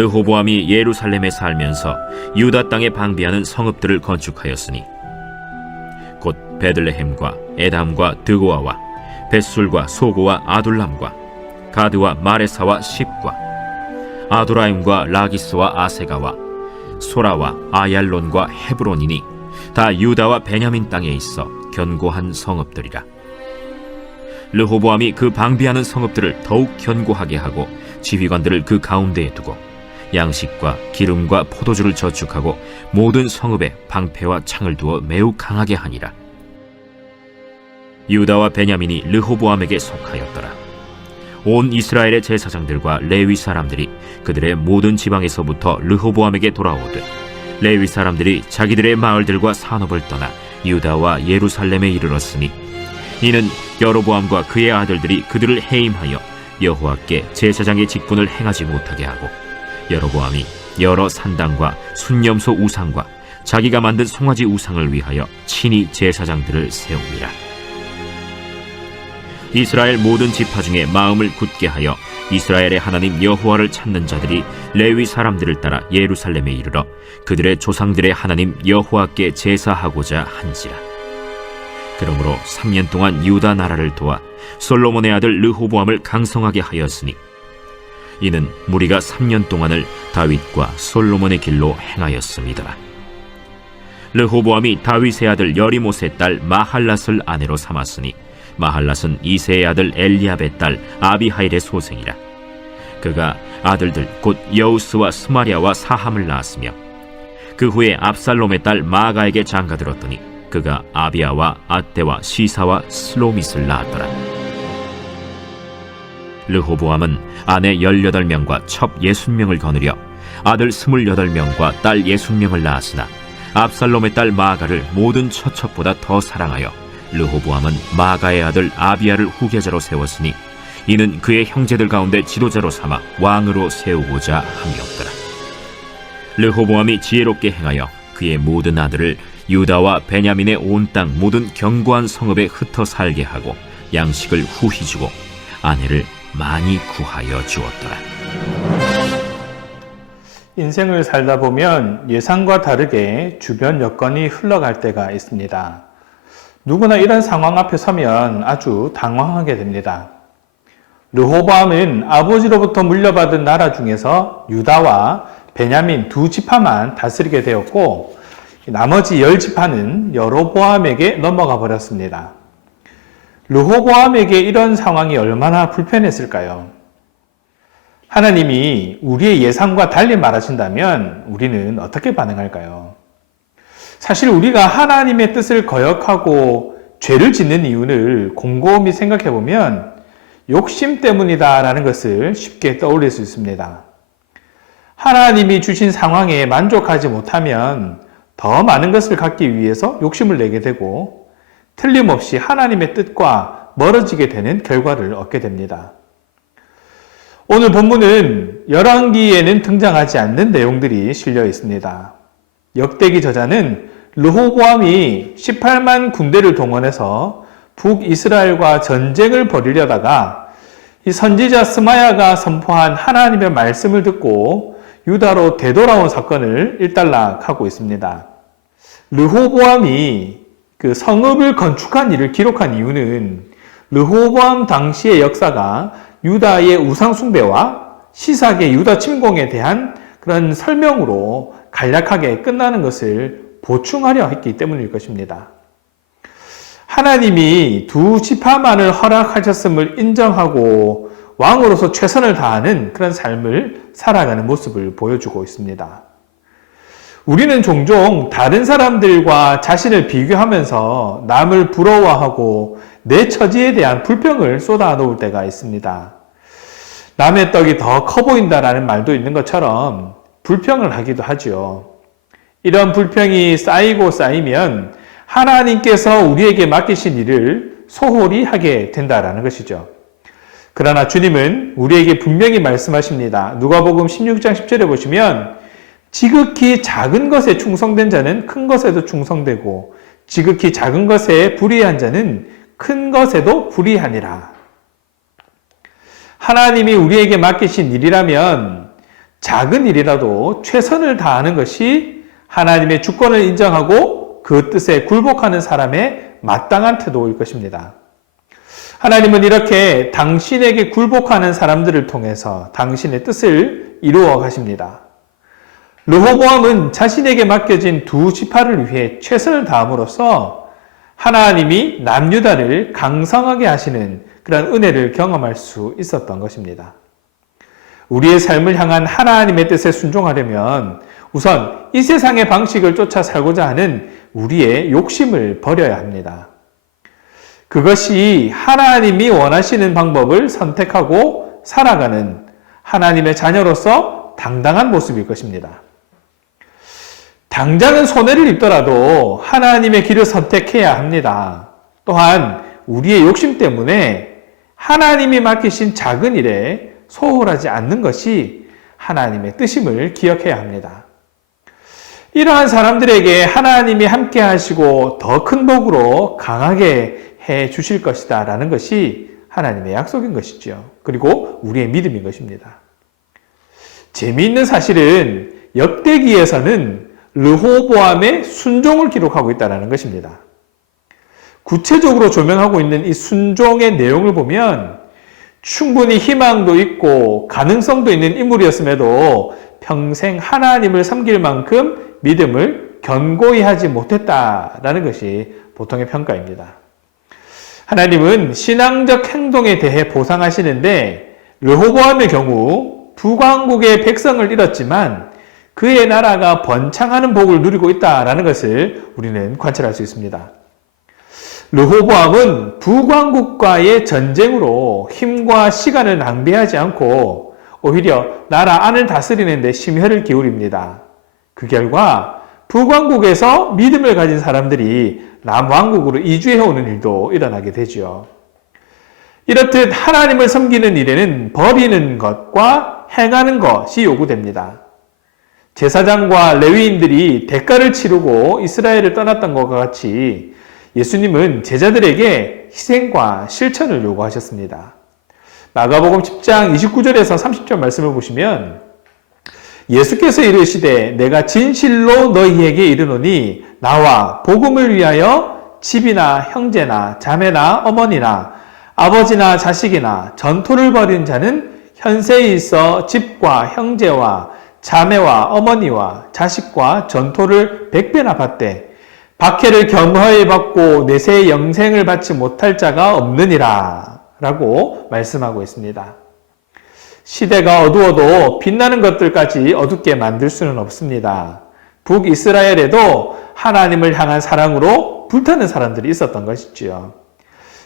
르호보암이 예루살렘에 살면서 유다 땅에 방비하는 성읍들을 건축하였으니 곧 베들레헴과 에담과 드고아와 벳술과 소고와 아둘람과 가드와 마레사와 십과 아도라임과 라기스와 아세가와 소라와 아얄론과 헤브론이니 다 유다와 베냐민 땅에 있어 견고한 성읍들이라. 르호보암이 그 방비하는 성읍들을 더욱 견고하게 하고 지휘관들을 그 가운데에 두고 양식과 기름과 포도주를 저축하고 모든 성읍에 방패와 창을 두어 매우 강하게 하니라. 유다와 베냐민이 르호보암에게 속하였더라. 온 이스라엘의 제사장들과 레위 사람들이 그들의 모든 지방에서부터 르호보암에게 돌아오듯 레위 사람들이 자기들의 마을들과 산업을 떠나 유다와 예루살렘에 이르렀으니 이는 여로보암과 그의 아들들이 그들을 해임하여 여호와께 제사장의 직분을 행하지 못하게 하고 여로보암이 여러 산당과 순념소 우상과 자기가 만든 송아지 우상을 위하여 친히 제사장들을 세웁니다. 이스라엘 모든 지파 중에 마음을 굳게 하여 이스라엘의 하나님 여호와를 찾는 자들이 레위 사람들을 따라 예루살렘에 이르러 그들의 조상들의 하나님 여호와께 제사하고자 한지라. 그러므로 3년 동안 유다 나라를 도와 솔로몬의 아들 르호보암을 강성하게 하였으니 이는 무리가 3년 동안을 다윗과 솔로몬의 길로 행하였습니다. 르호보암이 다윗의 아들 여리못의 딸 마할랏을 아내로 삼았으니 마할랏은 이새의 아들 엘리압의 딸 아비하일의 소생이라. 그가 아들들 곧 여우스와 스마리아와 사함을 낳았으며 그 후에 압살롬의 딸 마아가에게 장가들었더니 그가 아비아와 아떼와 시사와 슬로밋을 낳았더라. 르호보암은 아내 18명과 첩 60명을 거느려 아들 28명과 딸 60명을 낳았으나 압살롬의 딸 마아가를 모든 처첩보다 더 사랑하여 르호보암은 마아가의 아들 아비아를 후계자로 세웠으니 이는 그의 형제들 가운데 지도자로 삼아 왕으로 세우고자 함이었더라. 르호보암이 지혜롭게 행하여 그의 모든 아들을 유다와 베냐민의 온 땅 모든 견고한 성읍에 흩어 살게 하고 양식을 후히 주고 아내를 많이 구하여 주었더라. 인생을 살다 보면 예상과 다르게 주변 여건이 흘러갈 때가 있습니다. 누구나 이런 상황 앞에 서면 아주 당황하게 됩니다. 르호보암은 아버지로부터 물려받은 나라 중에서 유다와 베냐민 두 지파만 다스리게 되었고 나머지 10지파는 여로보암에게 넘어가 버렸습니다. 르호보암에게 이런 상황이 얼마나 불편했을까요? 하나님이 우리의 예상과 달리 말하신다면 우리는 어떻게 반응할까요? 사실 우리가 하나님의 뜻을 거역하고 죄를 짓는 이유를 곰곰이 생각해 보면 욕심 때문이다라는 것을 쉽게 떠올릴 수 있습니다. 하나님이 주신 상황에 만족하지 못하면 더 많은 것을 갖기 위해서 욕심을 내게 되고 틀림없이 하나님의 뜻과 멀어지게 되는 결과를 얻게 됩니다. 오늘 본문은 열왕기에는 등장하지 않는 내용들이 실려 있습니다. 역대기 저자는 르호보암이 18만 군대를 동원해서 북이스라엘과 전쟁을 벌이려다가 이 선지자 스마야가 선포한 하나님의 말씀을 듣고 유다로 되돌아온 사건을 일단락하고 있습니다. 르호보암이 그 성읍을 건축한 일을 기록한 이유는 르호보암 당시의 역사가 유다의 우상숭배와 시삭의 유다 침공에 대한 그런 설명으로 간략하게 끝나는 것을 보충하려 했기 때문일 것입니다. 하나님이 두 지파만을 허락하셨음을 인정하고 왕으로서 최선을 다하는 그런 삶을 살아가는 모습을 보여주고 있습니다. 우리는 종종 다른 사람들과 자신을 비교하면서 남을 부러워하고 내 처지에 대한 불평을 쏟아놓을 때가 있습니다. 남의 떡이 더 커 보인다라는 말도 있는 것처럼 불평을 하기도 하죠. 이런 불평이 쌓이고 쌓이면 하나님께서 우리에게 맡기신 일을 소홀히 하게 된다라는 것이죠. 그러나 주님은 우리에게 분명히 말씀하십니다. 누가복음 16장 10절에 보시면 지극히 작은 것에 충성된 자는 큰 것에도 충성되고 지극히 작은 것에 불의한 자는 큰 것에도 불의하니라. 하나님이 우리에게 맡기신 일이라면 작은 일이라도 최선을 다하는 것이 하나님의 주권을 인정하고 그 뜻에 굴복하는 사람의 마땅한 태도일 것입니다. 하나님은 이렇게 당신에게 굴복하는 사람들을 통해서 당신의 뜻을 이루어 가십니다. 르호보암은 자신에게 맡겨진 두 지파를 위해 최선을 다함으로써 하나님이 남유다를 강성하게 하시는 그런 은혜를 경험할 수 있었던 것입니다. 우리의 삶을 향한 하나님의 뜻에 순종하려면 우선 이 세상의 방식을 쫓아 살고자 하는 우리의 욕심을 버려야 합니다. 그것이 하나님이 원하시는 방법을 선택하고 살아가는 하나님의 자녀로서 당당한 모습일 것입니다. 당장은 손해를 입더라도 하나님의 길을 선택해야 합니다. 또한 우리의 욕심 때문에 하나님이 맡기신 작은 일에 소홀하지 않는 것이 하나님의 뜻임을 기억해야 합니다. 이러한 사람들에게 하나님이 함께 하시고 더 큰 복으로 강하게 해 주실 것이다 라는 것이 하나님의 약속인 것이죠. 그리고 우리의 믿음인 것입니다. 재미있는 사실은 역대기에서는 르호보암의 순종을 기록하고 있다는 것입니다. 구체적으로 조명하고 있는 이 순종의 내용을 보면 충분히 희망도 있고 가능성도 있는 인물이었음에도 평생 하나님을 섬길 만큼 믿음을 견고히 하지 못했다라는 것이 보통의 평가입니다. 하나님은 신앙적 행동에 대해 보상하시는데 르호보암의 경우 북왕국의 백성을 잃었지만 그의 나라가 번창하는 복을 누리고 있다라는 것을 우리는 관찰할 수 있습니다. 르호보암은 북왕국과의 전쟁으로 힘과 시간을 낭비하지 않고 오히려 나라 안을 다스리는 데 심혈을 기울입니다. 그 결과 북왕국에서 믿음을 가진 사람들이 남왕국으로 이주해오는 일도 일어나게 되죠. 이렇듯 하나님을 섬기는 일에는 버리는 것과 행하는 것이 요구됩니다. 제사장과 레위인들이 대가를 치르고 이스라엘을 떠났던 것과 같이 예수님은 제자들에게 희생과 실천을 요구하셨습니다. 마가복음 10장 29절에서 30절 말씀을 보시면 예수께서 이르시되 내가 진실로 너희에게 이르노니 나와 복음을 위하여 집이나 형제나 자매나 어머니나 아버지나 자식이나 전토를 벌인 자는 현세에 있어 집과 형제와 자매와 어머니와 자식과 전토를 100배나 받되 박해를 겸허히 받고 내세의 영생을 받지 못할 자가 없느니라 라고 말씀하고 있습니다. 시대가 어두워도 빛나는 것들까지 어둡게 만들 수는 없습니다. 북이스라엘에도 하나님을 향한 사랑으로 불타는 사람들이 있었던 것이지요.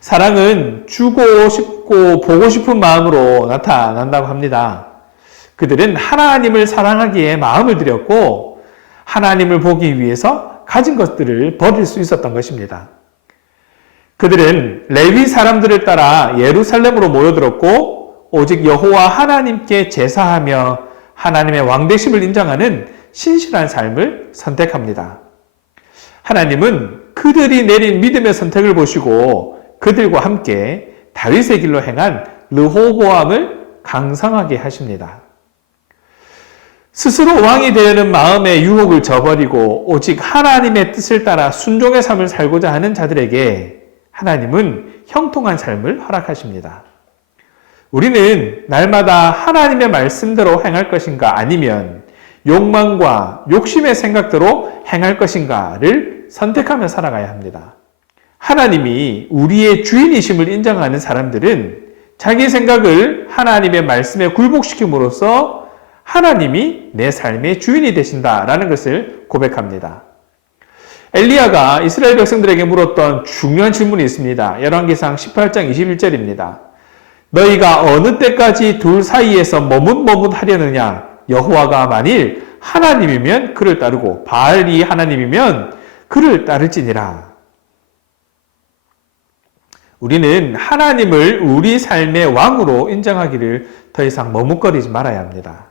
사랑은 주고 싶고 보고 싶은 마음으로 나타난다고 합니다. 그들은 하나님을 사랑하기에 마음을 들였고 하나님을 보기 위해서 가진 것들을 버릴 수 있었던 것입니다. 그들은 레위 사람들을 따라 예루살렘으로 모여들었고 오직 여호와 하나님께 제사하며 하나님의 왕되심을 인정하는 신실한 삶을 선택합니다. 하나님은 그들이 내린 믿음의 선택을 보시고 그들과 함께 다윗의 길로 행한 르호보암을 강성하게 하십니다. 스스로 왕이 되려는 마음의 유혹을 저버리고 오직 하나님의 뜻을 따라 순종의 삶을 살고자 하는 자들에게 하나님은 형통한 삶을 허락하십니다. 우리는 날마다 하나님의 말씀대로 행할 것인가 아니면 욕망과 욕심의 생각대로 행할 것인가를 선택하며 살아가야 합니다. 하나님이 우리의 주인이심을 인정하는 사람들은 자기 생각을 하나님의 말씀에 굴복시킴으로써 하나님이 내 삶의 주인이 되신다라는 것을 고백합니다. 엘리야가 이스라엘 백성들에게 물었던 중요한 질문이 있습니다. 열왕기상 18장 21절입니다. 너희가 어느 때까지 둘 사이에서 머뭇머뭇하려느냐? 여호와가 만일 하나님이면 그를 따르고 바알이 하나님이면 그를 따를지니라. 우리는 하나님을 우리 삶의 왕으로 인정하기를 더 이상 머뭇거리지 말아야 합니다.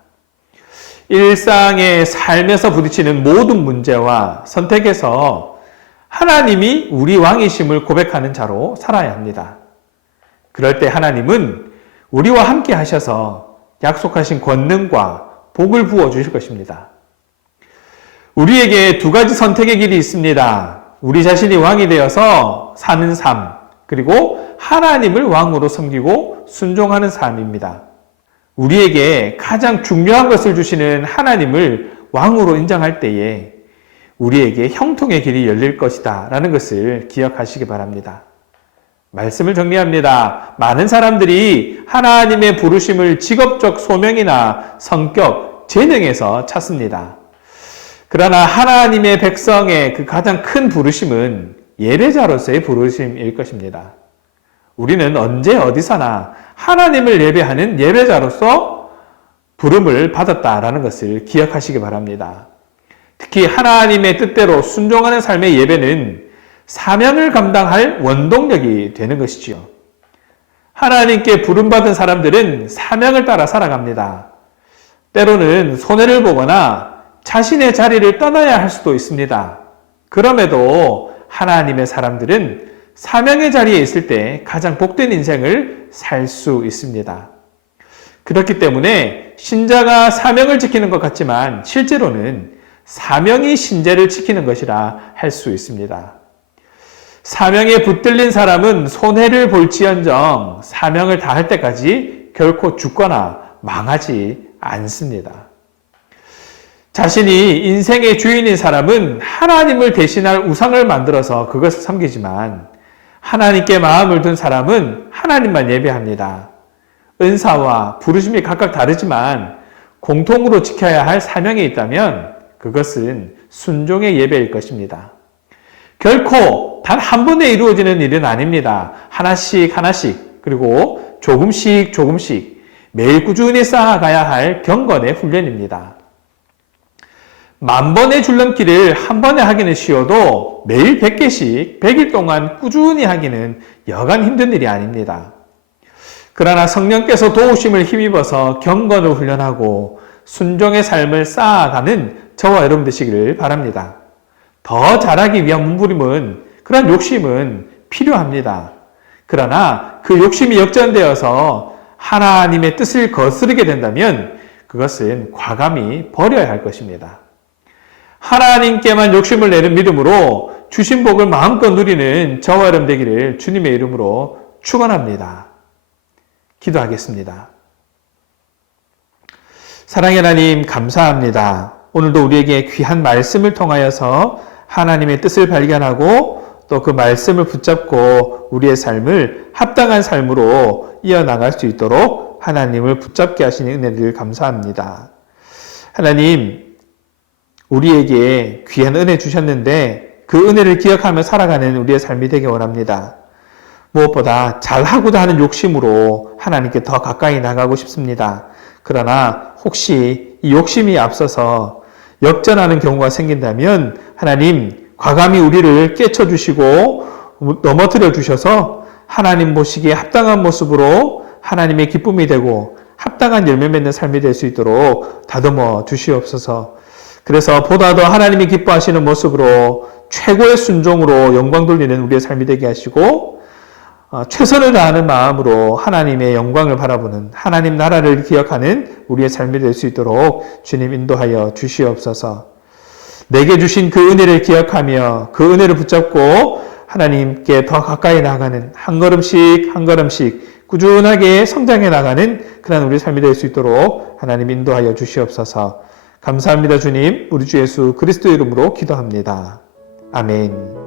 일상의 삶에서 부딪히는 모든 문제와 선택에서 하나님이 우리 왕이심을 고백하는 자로 살아야 합니다. 그럴 때 하나님은 우리와 함께 하셔서 약속하신 권능과 복을 부어 주실 것입니다. 우리에게 두 가지 선택의 길이 있습니다. 우리 자신이 왕이 되어서 사는 삶, 그리고 하나님을 왕으로 섬기고 순종하는 삶입니다. 우리에게 가장 중요한 것을 주시는 하나님을 왕으로 인정할 때에 우리에게 형통의 길이 열릴 것이다 라는 것을 기억하시기 바랍니다. 말씀을 정리합니다. 많은 사람들이 하나님의 부르심을 직업적 소명이나 성격, 재능에서 찾습니다. 그러나 하나님의 백성의 그 가장 큰 부르심은 예배자로서의 부르심일 것입니다. 우리는 언제 어디서나 하나님을 예배하는 예배자로서 부름을 받았다라는 것을 기억하시기 바랍니다. 특히 하나님의 뜻대로 순종하는 삶의 예배는 사명을 감당할 원동력이 되는 것이지요. 하나님께 부름받은 사람들은 사명을 따라 살아갑니다. 때로는 손해를 보거나 자신의 자리를 떠나야 할 수도 있습니다. 그럼에도 하나님의 사람들은 사명의 자리에 있을 때 가장 복된 인생을 살 수 있습니다. 그렇기 때문에 신자가 사명을 지키는 것 같지만 실제로는 사명이 신자를 지키는 것이라 할 수 있습니다. 사명에 붙들린 사람은 손해를 볼지언정 사명을 다할 때까지 결코 죽거나 망하지 않습니다. 자신이 인생의 주인인 사람은 하나님을 대신할 우상을 만들어서 그것을 섬기지만 하나님께 마음을 둔 사람은 하나님만 예배합니다. 은사와 부르심이 각각 다르지만 공통으로 지켜야 할 사명이 있다면 그것은 순종의 예배일 것입니다. 결코 단 한 번에 이루어지는 일은 아닙니다. 하나씩 하나씩 그리고 조금씩 조금씩 매일 꾸준히 쌓아가야 할 경건의 훈련입니다. 10,000번의 줄넘기를 한 번에 하기는 쉬워도 매일 100개씩 100일 동안 꾸준히 하기는 여간 힘든 일이 아닙니다. 그러나 성령께서 도우심을 힘입어서 경건을 훈련하고 순종의 삶을 쌓아가는 저와 여러분 되시기를 바랍니다. 더 잘하기 위한 몸부림은 그런 욕심은 필요합니다. 그러나 그 욕심이 역전되어서 하나님의 뜻을 거스르게 된다면 그것은 과감히 버려야 할 것입니다. 하나님께만 욕심을 내는 믿음으로 주신 복을 마음껏 누리는 저와 여러분 되기를 주님의 이름으로 축원합니다. 기도하겠습니다. 사랑의 하나님 감사합니다. 오늘도 우리에게 귀한 말씀을 통하여서 하나님의 뜻을 발견하고 또 그 말씀을 붙잡고 우리의 삶을 합당한 삶으로 이어나갈 수 있도록 하나님을 붙잡게 하시는 은혜를 감사합니다. 하나님, 우리에게 귀한 은혜 주셨는데 그 은혜를 기억하며 살아가는 우리의 삶이 되기 원합니다. 무엇보다 잘하고자 하는 욕심으로 하나님께 더 가까이 나가고 싶습니다. 그러나 혹시 이 욕심이 앞서서 역전하는 경우가 생긴다면 하나님 과감히 우리를 깨쳐주시고 넘어뜨려 주셔서 하나님 보시기에 합당한 모습으로 하나님의 기쁨이 되고 합당한 열매 맺는 삶이 될 수 있도록 다듬어 주시옵소서. 그래서 보다 더 하나님이 기뻐하시는 모습으로 최고의 순종으로 영광 돌리는 우리의 삶이 되게 하시고 최선을 다하는 마음으로 하나님의 영광을 바라보는 하나님 나라를 기억하는 우리의 삶이 될 수 있도록 주님 인도하여 주시옵소서. 내게 주신 그 은혜를 기억하며 그 은혜를 붙잡고 하나님께 더 가까이 나가는 한 걸음씩 한 걸음씩 꾸준하게 성장해 나가는 그런 우리 삶이 될 수 있도록 하나님 인도하여 주시옵소서. 감사합니다 주님. 우리 주 예수 그리스도 이름으로 기도합니다. 아멘.